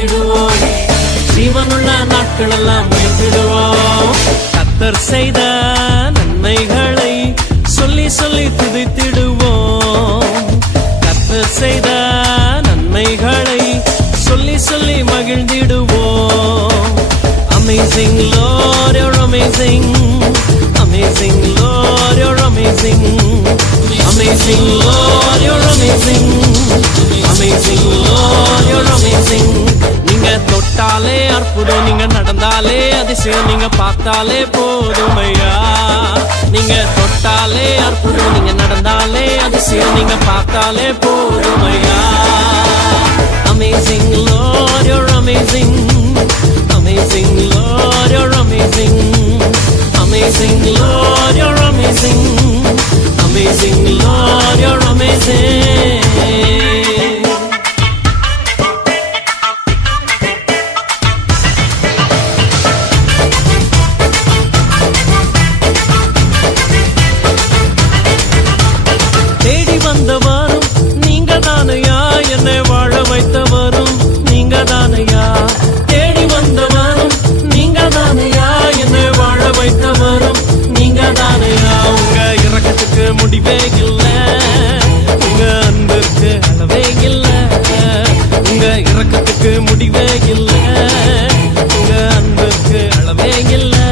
பார்த்திடுவோம். ஜீவனுள்ள நாட்கள் எல்லாம் உயர்த்திடுவோம். கர்த்தர் செய்த நன்மைகளை சொல்லி சொல்லி துதித்திடுவோம். கர்த்தர் செய்த நன்மைகளை சொல்லி சொல்லி மகிழ்ந்திடுவோம். Amazing Lord, you're amazing. Amazing Lord, you're amazing. Amazing Lord, you're amazing. Amazing Lord, you're amazing. நீங்க தொட்டாலே அற்புதம், நீங்க நடந்தாலே அதிசயம், நீங்க பார்த்தாலே போதுமையா. நீங்க தொட்டாலே அற்புதம், நீங்க நடந்தாலே அதிசயம், நீங்க பார்த்தாலே போதுமையா. Amazing Lord, you're amazing. Amazing Lord, you're amazing. Amazing Lord, you're amazing. Amazing Lord, you're amazing. தேடி வந்தவரும் நீங்க தானையா, என்னை வாழ வைத்தவரும் நீங்க தானையா. தேடி வந்தவரும் நீங்க தானையா, என்னை வாழ வைத்தவரும் நீங்க தானையா. உங்க இரக்கத்துக்கு முடிவே இல்லை, உங்க அன்பிற்கு அளவே இல்லை. உங்க இரக்கத்துக்கு முடிவே இல்லை, உங்க அன்பிற்கு அளவே இல்லை.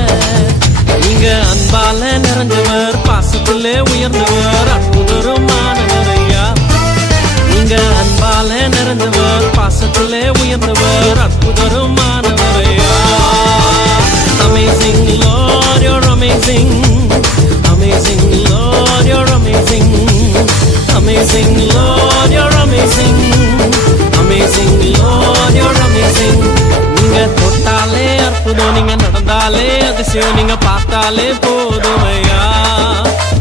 நீங்க அன்பால நிறைஞ்சவர், பாசத்திலே உயர்ந்தவர், அற்புதருமானவரையா. நீங்க அன்பால நிறைஞ்சவர், பாசத்திலே உயர்ந்தவர், அற்புதருமானவரையா. Amazing Lord, you're amazing. Amazing Lord, you're amazing. Amazing Lord, you're amazing. Amazing Lord, you're amazing. நீங்க தொட்டாலே அற்புதம், நீங்க நடந்தாலே அதிசயம், நீங்க பார்த்தாலே போதுமையா.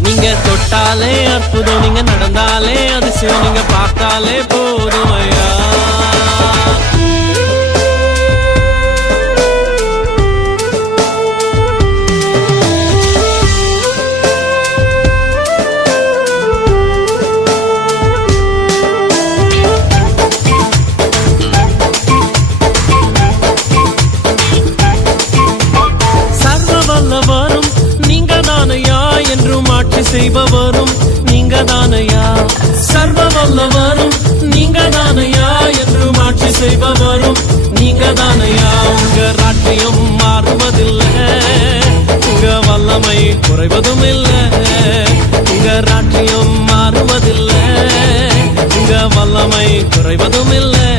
நீங்க தொட்டாலே அற்புதம், நீங்க நடந்தாலே அதிசயம், நீங்க பார்த்தாலே போதுமையா. வல்லவரும் நீங்க தானையா, என்றும் ஆட்சி செய்பவரும் நீங்க தானையா. சர்வ வல்லவரும் நீங்க தானையா, என்றும் ஆட்சி செய்பவரும் நீங்க தானையா. உங்க ராஜ்யம் மாறுவதில்லை, உங்க வல்லமை குறைவதும் இல்லை. உங்க ராஜ்யம் மாறுவதில்லை, உங்க வல்லமை குறைவதும் இல்லை.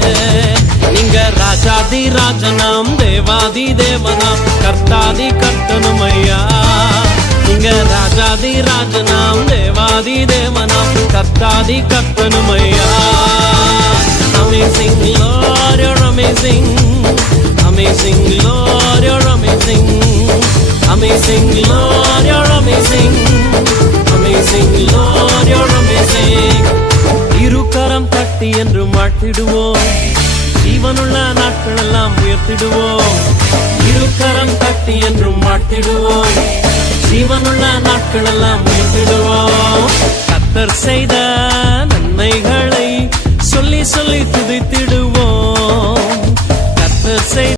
நீங்க ராஜாதி ராஜனாம், தேவாதி தேவனாம், கர்த்தாதி கர்த்தனுமையா. நீங்க ராஜாதி ராஜனாம், தேவாதி தேவனாம், கர்த்தாதி கர்த்தனுமையா. Amazing Lord, you're amazing. Amazing Lord, you're amazing. Amazing Lord, you're amazing. Amazing Lord, you're amazing. இருகரம் தட்டி என்று வாழ்த்திடுவோம். ஜீவனுள்ள நாட்கள் எல்லாம் உயர்த்திடுவோம். இருகரம் தட்டி என்றும் வாழ்த்திடுவோம். ஜீவனுள்ள நாட்கள் எல்லாம் உயர்த்திடுவோம். கர்த்தர் செய்த நன்மைகளை சொல்லி சொல்லி துதித்திடுவோம். கர்த்தர் செய்த